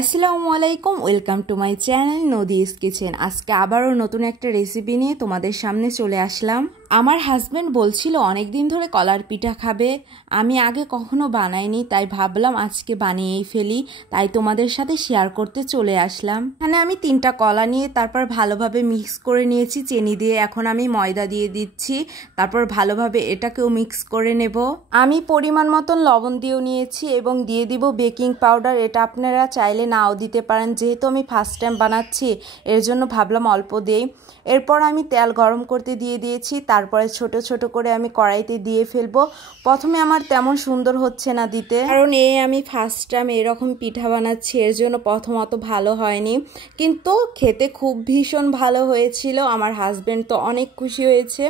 আসসালামু আলাইকুম, welcome to my channel Nadi's kitchen. আজকে আবারও নতুন একটা রেসিপি নিয়ে তোমাদের সামনে চলে আসলাম। আমার হাজব্যান্ড বলছিল অনেক দিন ধরে কলার পিঠা খাবে, আমি আগে কখনো বানাইনি, তাই ভাবলাম আজকে বানিয়েই ফেলি, তাই তোমাদের সাথে শেয়ার করতে চলে আসলাম। এখানে আমি 3টা কলা নিয়ে তারপর ভালোভাবে মিক্স করে নিয়েছি চিনি দিয়ে। এখন আমি ময়দা দিয়ে দিচ্ছি, তারপর ভালোভাবে এটাকেও মিক্স করে নেব। আমি পরিমাণ মতন লবণ দিয়েও নিয়েছি এবং দিয়ে দিব বেকিং পাউডার। এটা আপনারা চাইলে নাও দিতে পারেন, যেহেতু আমি ফার্স্ট টাইম বানাচ্ছি এর জন্য ভাবলাম অল্প দেই। এরপর আমি তেল গরম করতে দিয়ে দিয়েছি, তারপরে ছোট ছোট করে আমি কড়াইতে দিয়ে ফেলবো। প্রথমে আমার তেমন সুন্দর হচ্ছে না দিতে, কারণ আমি ফার্স্ট টাইম এরকম পিঠা বানাচ্ছি, এর জন্য প্রথমত ভালো হয়নি, কিন্তু খেতে খুব ভীষণ ভালো হয়েছিল। আমার হাজবেন্ড তো অনেক খুশি হয়েছে।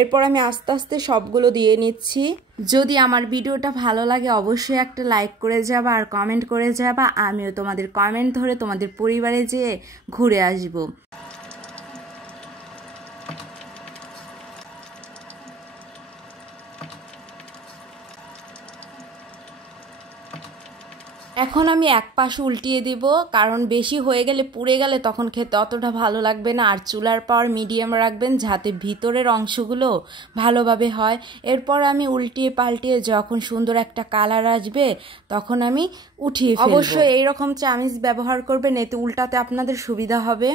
এরপর আমি আস্তে আস্তে সবগুলো দিয়ে নিচ্ছি। যদি আমার ভিডিওটা ভালো লাগে অবশ্যই একটা লাইক করে যাবা আর কমেন্ট করে যাবা, আমিও তোমাদের কমেন্ট ধরে তোমাদের পরিবারে যেয়ে ঘুরে আসবো। এখন আমি এক পাশ উল্টিয়ে দিব, কারণ বেশি হয়ে গেলে পুড়ে গেলে তখন খেতে অতটা ভালো লাগবে না। আর চুলার পাওয়ার মিডিয়াম রাখবেন যাতে ভিতরের অংশগুলো ভালোভাবে হয়। এরপর আমি উল্টিয়ে পাল্টিয়ে যখন সুন্দর একটা কালার আসবে তখন আমি উঠিয়ে ফেলবো। অবশ্যই এইরকম চামিচ ব্যবহার করবেন, এতে উল্টাতে আপনাদের সুবিধা হবে।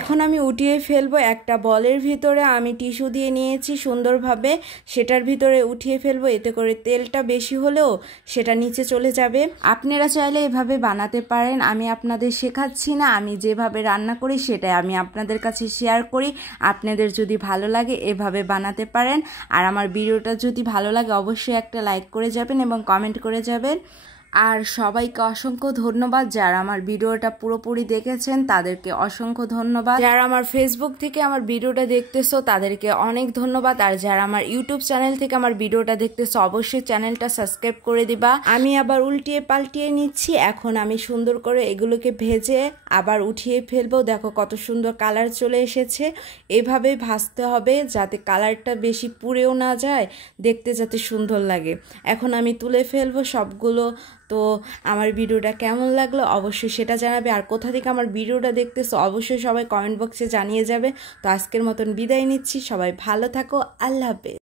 এখন আমি উঠিয়ে ফেলবো। একটা বলের ভিতরে আমি টিস্যু দিয়ে নিয়েছি সুন্দরভাবে, সেটার ভিতরে উঠিয়ে ফেলবো, এতে করে তেলটা বেশি হলেও সেটা নিচে চলে যাবে। আপনারা চাইলে এভাবে বানাতে পারেন, আমি আপনাদের শেখাচ্ছি না, আমি যেভাবে রান্না করি সেটাই আমি আপনাদের কাছে শেয়ার করি। আপনাদের যদি ভালো লাগে এভাবে বানাতে পারেন। আর আমার ভিডিওটা যদি ভালো লাগে অবশ্যই একটা লাইক করে যাবেন এবং কমেন্ট করে যাবেন। আর সবাইকে অসংখ্য ধন্যবাদ, যারা আমার ভিডিওটা পুরোপুরি দেখেছেন তাদেরকে অসংখ্য ধন্যবাদ। যারা আমার ফেসবুক থেকে আমার ভিডিওটা দেখতেছো তাদেরকে অনেক ধন্যবাদ। আর যারা আমার ইউটিউব চ্যানেল থেকে আমার ভিডিওটা দেখতেছো অবশ্যই চ্যানেলটা সাবস্ক্রাইব করে দিবা। আমি আবার উল্টিয়ে পাল্টিয়ে নিচ্ছি। এখন আমি সুন্দর করে এগুলোকে ভেজে আবার উঠিয়ে ফেলবো। দেখো কত সুন্দর কালার চলে এসেছে। এভাবেই ভাজতে হবে যাতে কালারটা বেশি পুড়েও না যায়, দেখতে যাতে সুন্দর লাগে। এখন আমি তুলে ফেলবো সবগুলো। তো আমার ভিডিওটা কেমন লাগলো অবশ্যই সেটা জানাবে। আর কোথা থেকে আমার ভিডিওটা দেখতেছো অবশ্যই সবাই কমেন্ট বক্সে জানিয়ে যাবে। তো আজকের মতন বিদায় নিচ্ছি, সবাই ভালো থাকো, আল্লাহ হাফেজ।